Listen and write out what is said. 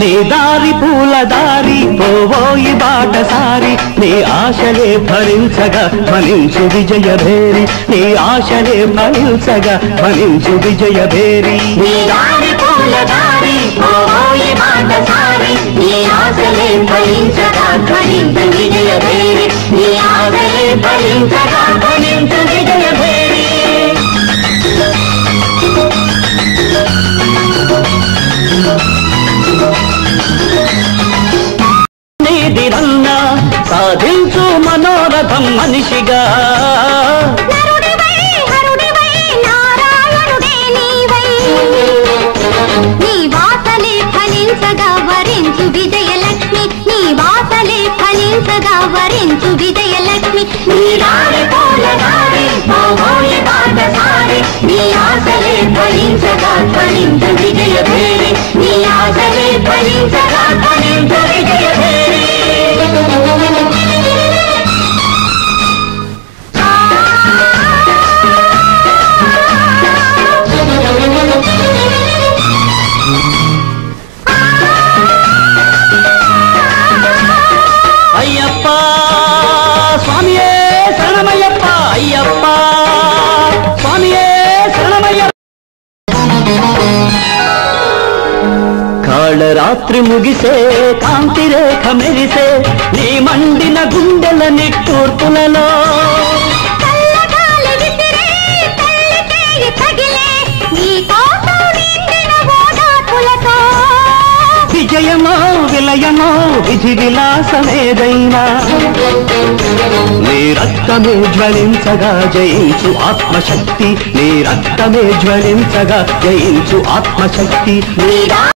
నీ దారి పూల దారి పోవోయి బాటసారి నీ ఆశలే ఫలించగా ఫలించు విజయభేరి నీ ఆశలే ఫలించగా ఫలించు విజయభేరి నీ దారి పూల దారి పోవోయి బాటసారి నీ ఆశలే ఫలించగా ఫలించు విజయభేరి నీ ఆశలే ఫలించగా ఫలించు విజయభేరి నీదిరన్నా సాధించు మనోరథం మనిషిగా నీ వాసలే ఫలించగా వరించు విజయలక్ష్మి నీ వాసలే ఫలించగా వరించు విజయలక్ష్మి నీ దారి పూల దారి పోవోయి బాటసారి నీ ఆశలే ఫలించగా ఫలించు విజయభేరి నీ ఆశలే ఫలించగా ఫలించు విజయభేరి అయ్యప్ప స్వామియే శరణమయ్యప్ప అయ్యప్ప స్వామియే శరణమయ్యప్ప కాళరాత్రి ముగిసే కాంతి రేఖ మెరిసే నీ మండిన గుండెల నిట్టూర్పులలో విజయమో విలయమో విధి విలాసమేదైనా నీ రక్తమే జ్వలించగా జయించు ఆత్మశక్తి నీ రక్తమే జ్వలించగా జయించు ఆత్మశక్తి